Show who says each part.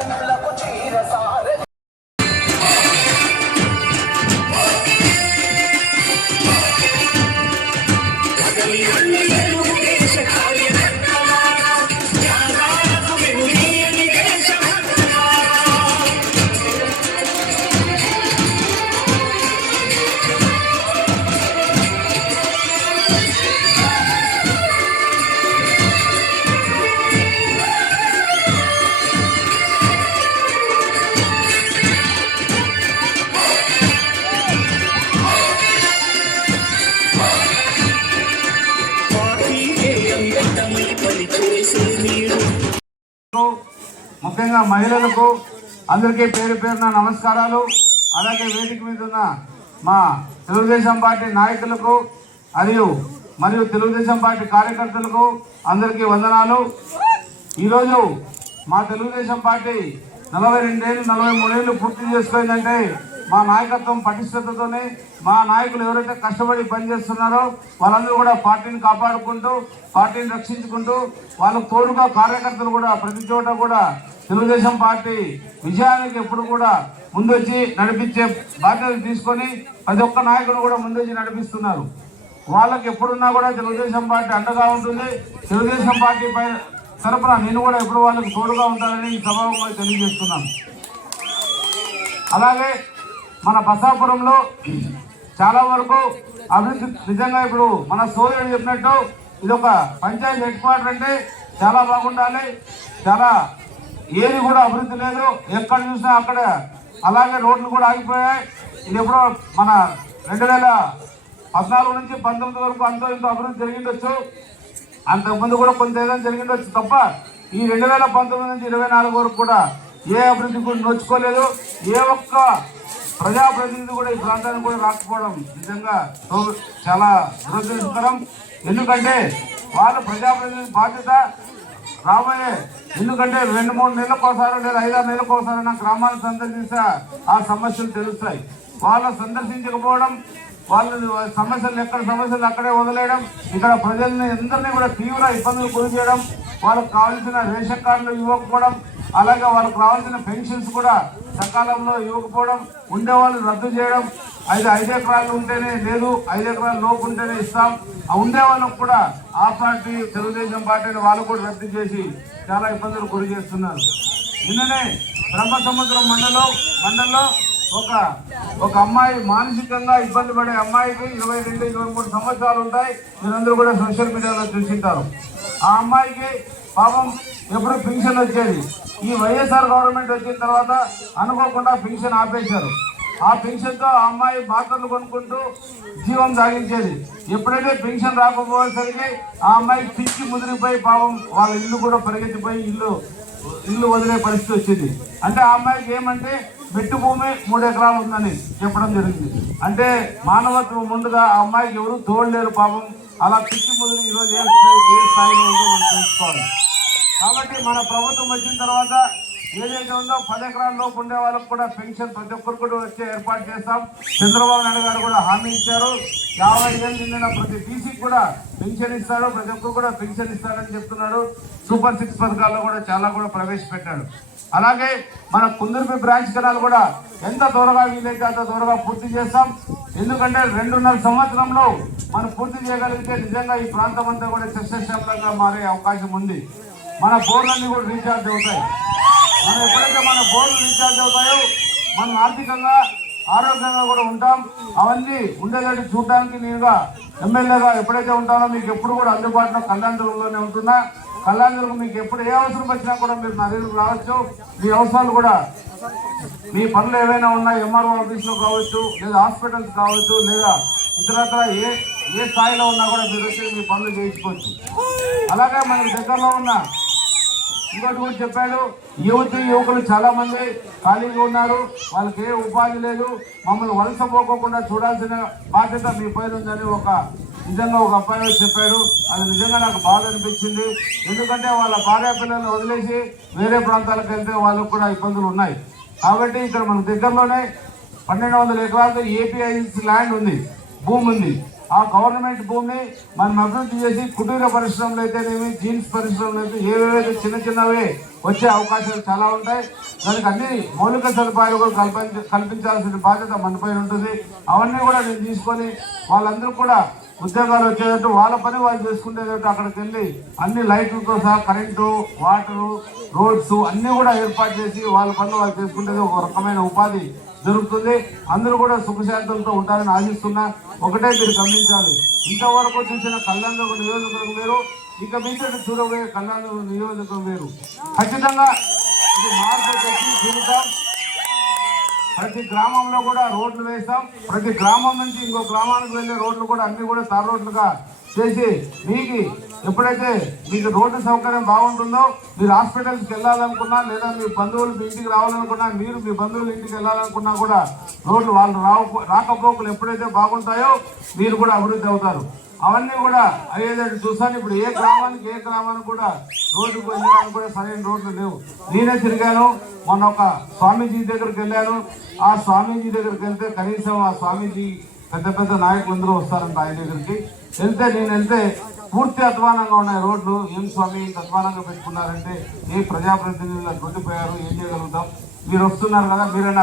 Speaker 1: Thank you. ముఖ్యంగా మహిళలకు అందరికీ పేరు పేరున నమస్కారాలు. అలాగే వేదిక మీద ఉన్న మా తెలుగుదేశం పార్టీ నాయకులకు మరియు మరియు తెలుగుదేశం పార్టీ కార్యకర్తలకు అందరికీ వందనాలు. ఈరోజు మా తెలుగుదేశం పార్టీ నలభై రెండేళ్ళు నలభై మూడేళ్ళు పూర్తి చేసుకోవాలంటే మా నాయకత్వం పటిష్టతతోనే మా నాయకులు ఎవరైతే కష్టపడి పనిచేస్తున్నారో వాళ్ళందరూ కూడా పార్టీని కాపాడుకుంటూ పార్టీని రక్షించుకుంటూ వాళ్ళకు తోడుగా కార్యకర్తలు కూడా ప్రతి చోట కూడా తెలుగుదేశం పార్టీ విజయానికి ఎప్పుడు కూడా ముందొచ్చి నడిపించే బాధ్యతలు తీసుకొని ప్రతి ఒక్క నాయకుడు కూడా ముందొచ్చి నడిపిస్తున్నారు. వాళ్ళకి ఎప్పుడున్నా కూడా తెలుగుదేశం పార్టీ అండగా ఉంటుంది. తెలుగుదేశం పార్టీ పై తరపున నేను కూడా ఎప్పుడు వాళ్ళకి తోడుగా ఉంటానని ఈ సభాముఖంగా తెలియజేస్తున్నాను. అలాగే మన బసాపురంలో చాలా వరకు అభివృద్ధి నిజంగా ఇప్పుడు మన సూర్యుడు చెప్పినట్టు ఇది ఒక పంచాయతీ హెడ్ క్వార్టర్ అంటే చాలా బాగుండాలి. చాలా ఏది కూడా అభివృద్ధి లేదు. ఎక్కడ చూసినా అక్కడ అలాగే రోడ్లు కూడా ఆగిపోయాయి. ఇది ఎప్పుడో మన రెండు వేల పద్నాలుగు నుంచి పంతొమ్మిది వరకు అంతో ఇంతో అభివృద్ధి జరిగిండొచ్చు. అంతకుముందు కూడా కొంత ఏదైనా జరిగిండొచ్చు తప్ప ఈ రెండు వేల పంతొమ్మిది నుంచి ఇరవై నాలుగు వరకు కూడా ఏ అభివృద్ధి కూడా నోచుకోలేదు. ఏ ఒక్క ప్రజాప్రతినిధి కూడా ఈ ప్రాంతానికి కూడా రాకపోవడం నిజంగా చాలా దురదృష్టకరం. ఎందుకంటే వాళ్ళ ప్రజాప్రతినిధి బాధ్యత రాబోయే ఎందుకంటే రెండు మూడు నెలలకు ఒకసారి లేదా ఐదారు నెలలకు ఒకసారి నా గ్రామాన్ని సందర్శిస్తే ఆ సమస్యలు తెలుస్తాయి. వాళ్ళ సందర్శించకపోవడం వాళ్ళ సమస్యలు ఎక్కడ సమస్యలు అక్కడే వదిలేయడం ఇక్కడ ప్రజల్ని అందరినీ కూడా తీవ్ర ఇబ్బందులు గురి చేయడం వాళ్ళకి కావాల్సిన రేషన్ కార్డులు ఇవ్వకపోవడం అలాగే వాళ్ళకు రావాల్సిన పెన్షన్స్ కూడా సకాలంలో ఇవ్వకపోవడం ఉండేవాళ్ళు రద్దు చేయడం ఐదు ఐదు ఎకరాలు ఉంటేనే లేదు ఐదు ఎకరాలు లోపు ఉంటేనే ఇస్తాం. ఆ ఉండే వాళ్ళకు కూడా ఆ పార్టీ తెలుగుదేశం పార్టీని వాళ్ళు కూడా రద్దు చేసి చాలా ఇబ్బందులు గురి చేస్తున్నారు. నిన్ననే బ్రహ్మసముద్రం మండలం మండలంలో ఒక ఒక అమ్మాయి మానసికంగా ఇబ్బంది పడే అమ్మాయికి ఇరవై రెండు ఇరవై మూడు సంవత్సరాలు ఉంటాయి. మీరందరూ కూడా సోషల్ మీడియాలో చూసింటారు ఆ అమ్మాయికి పాపం ఎప్పుడు పెన్షన్ వచ్చేది? ఈ వైఎస్ఆర్ గవర్నమెంట్ వచ్చిన తర్వాత అనుకోకుండా పెన్షన్ ఆపేశారు. ఆ పెన్షన్తో ఆ అమ్మాయి మాత్రలు కొనుక్కుంటూ జీవం సాగించేది. ఎప్పుడైతే పెన్షన్ రాకపోయేసరికి ఆ అమ్మాయి పిచ్చి ముదిరిపోయి పాపం వాళ్ళ ఇల్లు కూడా పరిగెత్తిపోయి ఇల్లు ఇల్లు వదిలే పరిస్థితి వచ్చింది. అంటే ఆ అమ్మాయికి ఏమంటే మెట్టు భూమి మూడు ఎకరాలు ఉందని చెప్పడం జరిగింది. అంటే మానవత్వం ముందుగా ఆ అమ్మాయికి ఎవరు తోడలేరు పాపం. అలా పిచ్చి ముదిరి ఈరోజు ఏ ఏ స్థాయిలో ఉందో మనం తెలుసుకోవాలి. కాబట్టి మన ప్రభుత్వం వచ్చిన తర్వాత ఏదైతే ఉందో పది ఎకరాల లోపు ఉండే వాళ్ళకు కూడా పెన్షన్ ప్రతి ఒక్కరు కూడా వచ్చే ఏర్పాటు చేస్తాం. చంద్రబాబు నాయుడు గారు కూడా హామీ ఇచ్చారు. యాభై ఏళ్ళు నిండిన ప్రతి బీసీకి కూడా పెన్షన్ ఇస్తారు ప్రతి ఒక్కరు కూడా పెన్షన్ ఇస్తారని చెప్తున్నాడు. సూపర్ సిక్స్ పథకాల్లో కూడా చాలా కూడా ప్రవేశపెట్టాడు. అలాగే మన కుందుర్పి బ్రాంచ్ కెనాల్ కూడా ఎంత త్వరగా వీలైతే అంత త్వరగా పూర్తి చేస్తాం. ఎందుకంటే రెండున్నర సంవత్సరంలో మనం పూర్తి చేయగలిగితే నిజంగా ఈ ప్రాంతం అంతా కూడా సస్యశ్యామలంగా మారే అవకాశం ఉంది. మన బోర్లన్నీ కూడా రీఛార్జ్ అవుతాయి. మనం ఎప్పుడైతే మన బోర్లు రీఛార్జ్ అవుతాయో మనం ఆర్థికంగా ఆరోగ్యంగా కూడా ఉంటాం. అవన్నీ ఉండేటట్టు చూడడానికి నేనుగా ఎమ్మెల్యేగా ఎప్పుడైతే ఉంటానో మీకు ఎప్పుడు కూడా అందుబాటులో కళ్యాణదుర్గంలోనే ఉంటున్నా. కళ్యాణదుర్గం మీకు ఎప్పుడు ఏ అవసరం వచ్చినా కూడా మీరు నా దగ్గరకు రావచ్చు. మీ అవసరాలు కూడా మీ పనులు ఏవైనా ఉన్నా ఎంఆర్ఓ ఆఫీస్లో కావచ్చు లేదా హాస్పిటల్స్ కావచ్చు లేదా ఇతరత్ర ఏ ఏ స్థాయిలో ఉన్నా కూడా మీరు వచ్చి మీ పనులు చేయించుకోవచ్చు. అలాగే మనకి దగ్గరలో ఉన్న ఇంకోటి కూడా చెప్పాడు యువతి యువకులు చాలా మంది ఖాళీగా ఉన్నారు. వాళ్ళకి ఏ ఉపాధి లేదు. మమ్మల్ని వలస పోకోకుండా చూడాల్సిన బాధ్యత మీ పైన ఉందని ఒక నిజంగా ఒక అబ్బాయి చెప్పాడు. అది నిజంగా నాకు బాధ అనిపించింది. ఎందుకంటే వాళ్ళ భార్య పిల్లల్ని వదిలేసి వేరే ప్రాంతాలకు వెళ్తే వాళ్ళకు కూడా ఇబ్బందులు ఉన్నాయి. కాబట్టి ఇక్కడ మన దగ్గరలోనే పన్నెండు వందల ఎకరాలతో ఏపీఐసి ల్యాండ్ ఉంది. భూమి ఉంది. ఆ గవర్నమెంట్ భూమిని మనం అభివృద్ధి చేసి కుటీర పరిశ్రమలు అయితేనేమి జీన్స్ పరిశ్రమలు అయితే ఏవేవైతే చిన్న చిన్నవి వచ్చే అవకాశాలు చాలా ఉంటాయి. దానికి అన్ని మౌలిక సదుపాయాలు కూడా కల్పించ కల్పించాల్సిన బాధ్యత మనపై ఉంటుంది. అవన్నీ కూడా నేను తీసుకొని వాళ్ళందరూ కూడా ఉద్యోగాలు వచ్చేటట్టు వాళ్ళ పని వాళ్ళు చేసుకునేటట్టు అక్కడికి వెళ్ళి అన్ని లైట్లతో సహా కరెంటు వాటరు రోడ్స్ అన్నీ కూడా ఏర్పాటు చేసి వాళ్ళ పనులు వాళ్ళు చేసుకునేది ఒక రకమైన ఉపాధి జరుగుతుంది అందరూ కూడా సుఖశాంతులతో ఉంటారని ఆశిస్తున్నా. ఒకటే మీరు గమనించాలి. ఇంతవరకు చూసిన కళ్యాణ నియోజకవర్గం వేరు ఇక మీద చూడబోయే కళ్యాణ నియోజకవర్గం వేరు. ఖచ్చితంగా ఇది మార్పు తెచ్చి చూపుతాం ప్రతి గ్రామంలో కూడా రోడ్లు వేస్తాం. ప్రతి గ్రామం నుంచి ఇంకో గ్రామానికి వెళ్ళే రోడ్లు కూడా అన్ని కూడా తార్ రోడ్లుగా చేసి మీకు ఎప్పుడైతే మీకు రోడ్డు సౌకర్యం బాగుంటుందో మీరు హాస్పిటల్స్కి వెళ్ళాలనుకున్నా లేదా మీ బంధువులు మీ ఇంటికి రావాలనుకున్నా మీరు మీ బంధువుల ఇంటికి వెళ్ళాలనుకున్నా కూడా రోడ్లు వాళ్ళు రావు రాకపోకలు ఎప్పుడైతే బాగుంటాయో మీరు కూడా అభివృద్ధి అవుతారు. అవన్నీ కూడా అయ్యేటట్టు చూస్తాను. ఇప్పుడు ఏ గ్రామానికి ఏ గ్రామానికి కూడా రోడ్డుకు వెళ్ళడానికి కూడా సరైన రోడ్లు లేవు. నేనే తిరిగాను. మొన్న ఒక స్వామీజీ దగ్గరికి వెళ్ళాను. ఆ స్వామీజీ దగ్గరికి వెళ్తే కనీసం ఆ స్వామీజీ పెద్ద పెద్ద నాయకులందరూ వస్తారంట ఆయన దగ్గరికి. వెళ్తే నేను వెళ్తే పూర్తి అధ్వానంగా ఉన్నాయి రోడ్లు. ఏం స్వామి ఇంత అధ్వానంగా పెట్టుకున్నారంటే ఏ ప్రజాప్రతినిధులు దొడ్డిపోయారు ఏం చేయగలుగుతాం? మీరు వస్తున్నారు కదా మీరైనా